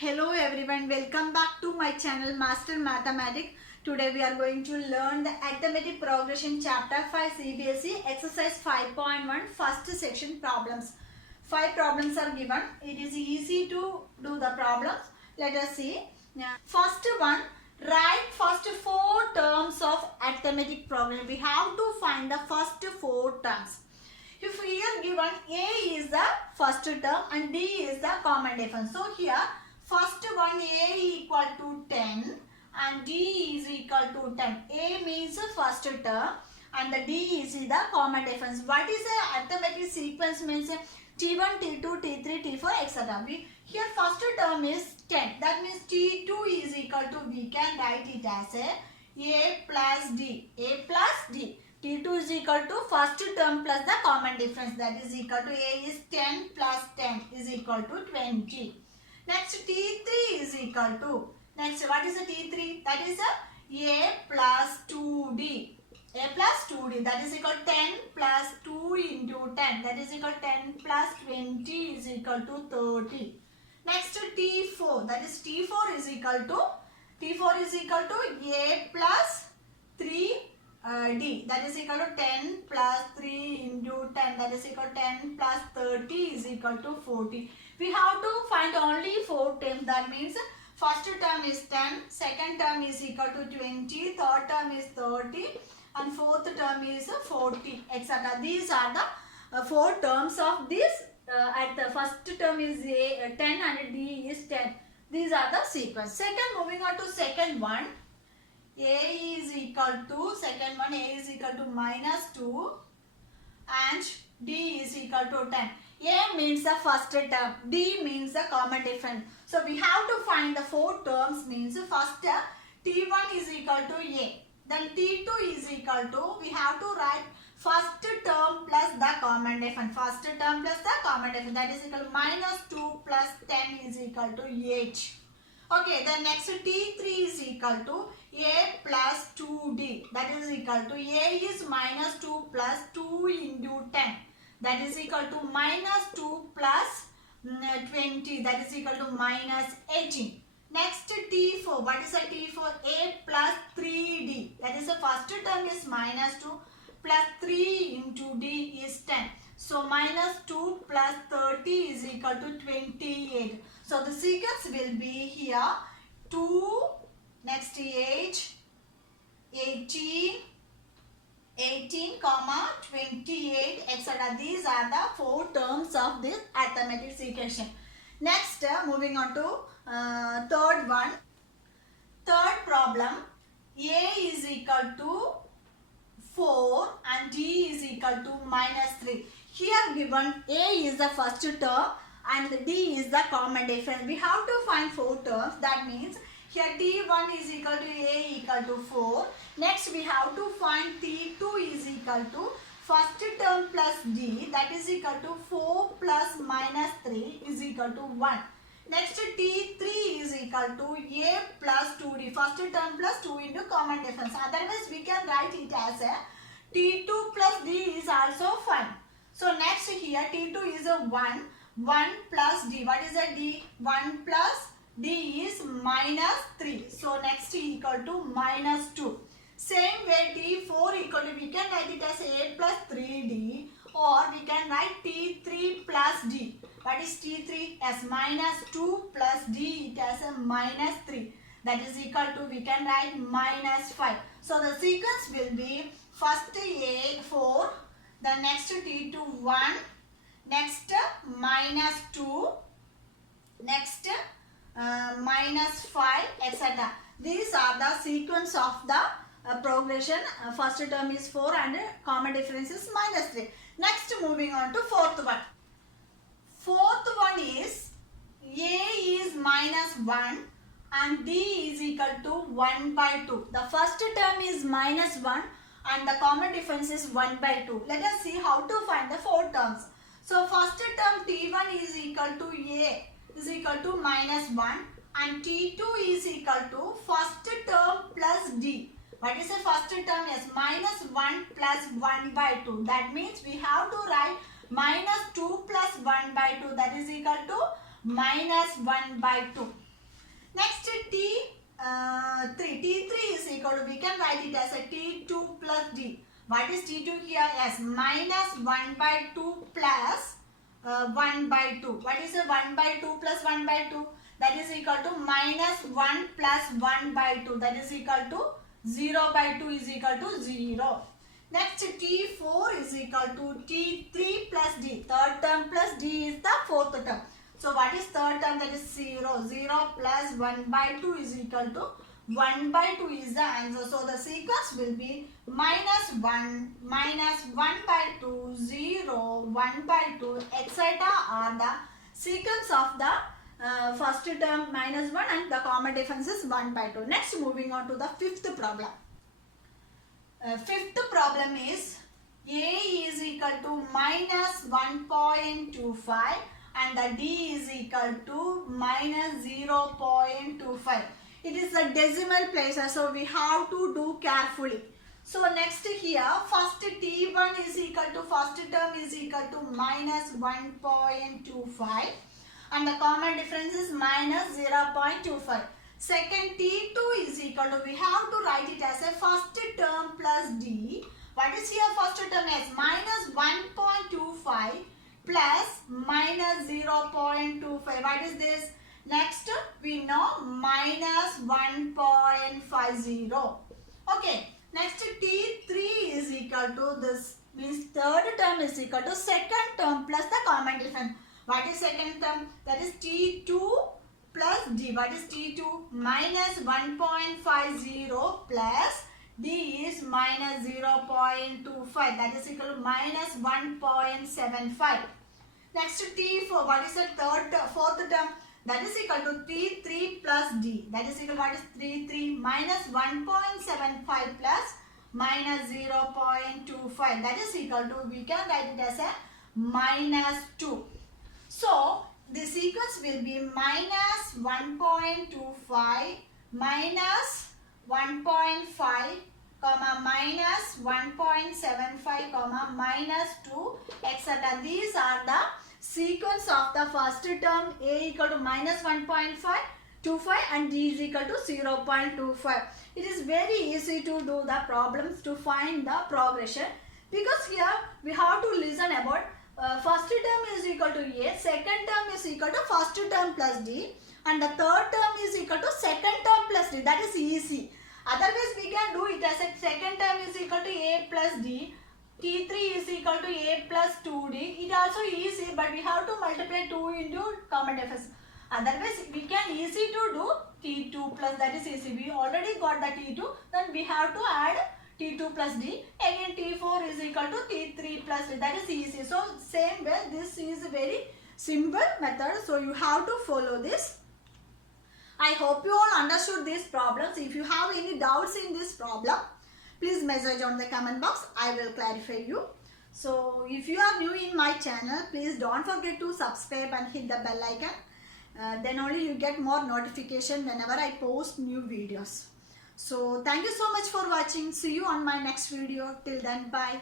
Hello everyone, welcome back to my channel Master Mathematics. Today we are going to learn the Arithmetic Progression Chapter 5 CBSE Exercise 5.1 First Section Problems. 5 problems are given. It is easy to do the problems. Let us see. First one, write first 4 terms of arithmetic progression. We have to find the first 4 terms. If here given A is the first term and D is the common difference. So here first one A equal to 10 and D is equal to 10. A means the first term and the D is the common difference. What is the arithmetic sequence means T1, T2, T3, T4 etc. Here first term is 10. That means T2 is equal to, we can write it as A plus D. A plus D. T2 is equal to first term plus the common difference, that is equal to A is 10 plus 10 is equal to 20. Next T3 is equal to, next what is the T3? That is A plus 2D. A plus 2D, that is equal to 10 plus 2 into 10, that is equal to 10 plus 20 is equal to 30. Next T4, that is T4 is equal to A plus 3 D, that is equal to 10 plus 3 into 10, that is equal to 10 plus 30 is equal to 40. We have to find only 4 terms. That means first term is 10, second term is equal to 20, third term is 30 and fourth term is 40 etc. These are the 4 terms of this. At the first term is 10 and D is 10. These are the sequence. Second, moving on to second one. A is equal to, second one A is equal to minus 2 and D is equal to 10. A means the first term, D means the common difference. So we have to find the 4 terms means first T1 is equal to A. Then T2 is equal to, we have to write first term plus the common difference. First term plus the common difference, that is equal to minus 2 plus 10 is equal to 8. Okay, then next T3 is equal to A plus 2D, that is equal to A is minus 2 plus 2 into 10, that is equal to minus 2 plus 20, that is equal to minus 18. Next T4, what is the T4? A plus 3D, that is the first term is minus 2 plus 3 into D is 10. So minus 2 plus 30 is equal to 28. So the sequence will be here 2, next 8, 18, 18, 28 etc. These are the 4 terms of this arithmetic sequence. Next, moving on to third one. Third problem, A is equal to 4 and D is equal to minus 3. Here given A is the first term and D is the common difference. We have to find 4 terms. That means here T1 is equal to A equal to 4. Next we have to find T2 is equal to first term plus D, that is equal to 4 plus minus 3 is equal to 1. Next T3 is equal to A plus 2D, first term plus 2 into common difference. Otherwise we can write it as a T2 plus D is also fine. So next here T2 is a 1 plus D. What is a D? 1 plus D is minus 3. So next equal to minus 2. Same way T4 equal to, we can write it as A plus 3D or we can write T3 plus D. What is T3? As minus 2 plus D it has a minus 3. That is equal to, we can write minus 5. So the sequence will be first A 4, the next T2 1, next minus 2, next minus 5 etc. These are the sequence of the progression. First term is 4 and common difference is minus 3. Next moving on to fourth one. Fourth one is A is minus 1 and D is equal to 1 by 2. The first term is minus 1 and the common difference is 1 by 2. Let us see how to find the 4 terms. So first term T1 is equal to A is equal to minus 1 and T2 is equal to first term plus D. What is the first term? Yes, minus 1 plus 1 by 2. That means we have to write minus 2 plus 1 by 2, that is equal to minus 1 by 2. Next T3 is equal to, we can write it as a T2 plus D. What is T2 here? Yes, minus 1 by 2 plus 1 by 2. What is 1 by 2 plus 1 by 2? That is equal to minus 1 plus 1 by 2. That is equal to 0 by 2 is equal to 0. Next T4 is equal to T3 plus D. Third term plus D is the fourth term. So what is third term? That is 0. 0 plus 1 by 2 is equal to 1 by 2 is the answer. So the sequence will be minus 1 by 2, 0, 1 by 2, etc. are the sequence of the first term minus 1 and the common difference is 1 by 2. Next, moving on to the fifth problem. Fifth problem is A is equal to minus 1.25 and the D is equal to minus 0.25. It is a decimal place, so we have to do carefully. So next here, first T1 is equal to, first term is equal to minus 1.25 and the common difference is minus 0.25. Second T2 is equal to, we have to write it as a first term plus D. What is here first term? Is minus 1.25 plus minus 0.25. What is this? Next we know minus 1.50. Okay. Next T3 is equal to, this means third term is equal to second term plus the common difference. What is second term? That is T2 plus D. What is T2? Minus 1.50 plus D is minus 0.25. That is equal to minus 1.75. Next T4. What is the fourth term? That is equal to T3 plus D. That is equal to, what is T3? Minus 1.75 plus minus 0.25. That is equal to, we can write it as a minus 2. So the sequence will be minus 1.25 minus 1.5 comma minus 1.75 comma minus 2 etc. These are the sequence of the first term. A equal to minus 1.25 and D is equal to 0.25. It is very easy to do the problems to find the progression, because here we have to listen about first term is equal to A, second term is equal to first term plus D and the third term is equal to second term plus D. That is easy. Otherwise we can do it as a second term is equal to A plus D, T3 is equal to A plus 2D. It also easy, but we have to multiply 2 into common difference. Otherwise we can easy to do T2 plus, that is easy. We already got the T2, then we have to add T2 plus D. Again T4 is equal to T3 plus D. That is easy. So same way, this is a very simple method. So you have to follow this. I hope you all understood these problems. If you have any doubts in this problem, please message on the comment box. I will clarify you. So if you are new in my channel, please don't forget to subscribe and hit the bell icon. Then only you get more notification whenever I post new videos. So thank you so much for watching. See you on my next video. Till then, bye.